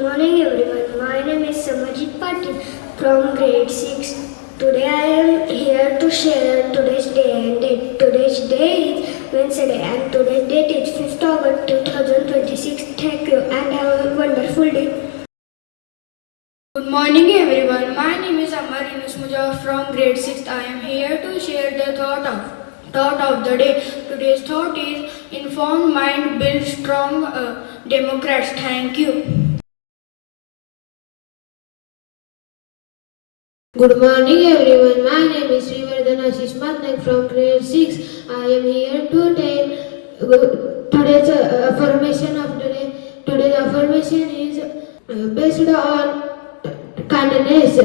morning everyone. My name is Samajit Patil from grade 6. Today I am here to share today's day and date. Today's day is Wednesday and today's date is 5th August 2026. Thank you and have a wonderful day. Good morning everyone. My name is Amar Mujawar from grade 6. I am here to share the thought of the day. Today's thought is informed mind builds strong Democrats. Thank you. Good morning everyone. My name is Srivardhana Shishmatnak from grade 6. I am here to tell today's affirmation of the day. Today's affirmation is based on kindness.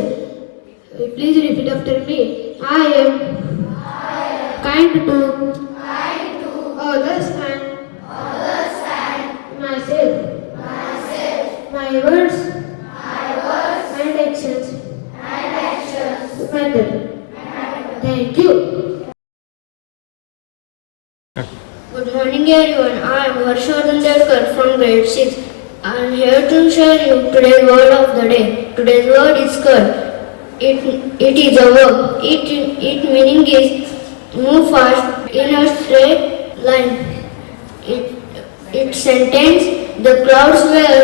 Please repeat after me. I am kind to others and myself. My words and actions matter. Thank you. Good morning everyone. I am Harshvardhan Devkar from grade 6. I am here to share you today's word of the day. Today's word is curve. It is a verb. Its meaning is move fast in a straight line. Its sentence, the clouds were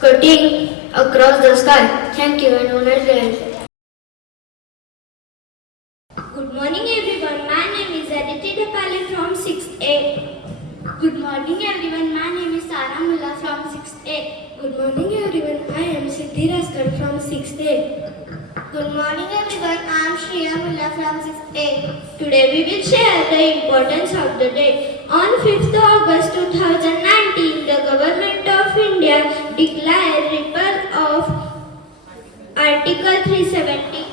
cutting across the sky. Thank you and have a nice day. Good morning everyone. My name is Aditi Depali from 6A. Good morning everyone. My name is Sara Mullah from 6A. Good morning everyone. I am Siddhi Raskar from 6th. Good morning everyone. I am Shriya Mullah from 6A. Today we will share the importance of the day. On 5th August 2019, the Government of India declared repeal of Article 370.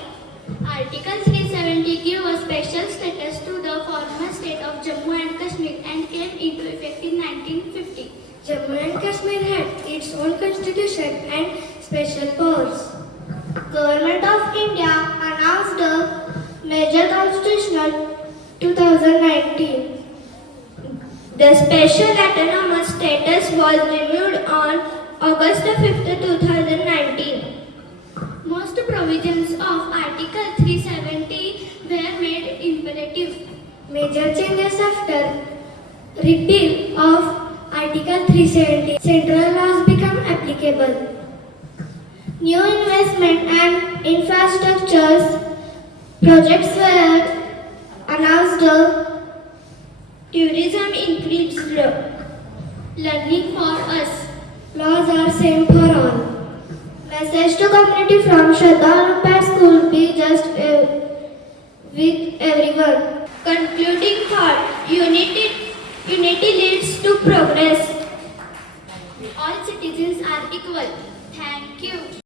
Article 370 gives a special status to the former state of Jammu and Kashmir and came into effect in 1950. Jammu and Kashmir had its own constitution and special powers. Government of India announced the major constitutional 2019. The special autonomous status was removed on August 5th, 2019. Most provisions of Article 370 were made imperative. Major changes after repeal of Article 370. Central laws become applicable. New investment and infrastructures projects were announced. Tourism increased. Learning for us. Laws are same for all. Message to community from Shraddha Pet School. Be just with everyone. Concluding thought. Unity leads to progress. All citizens are equal. Thank you.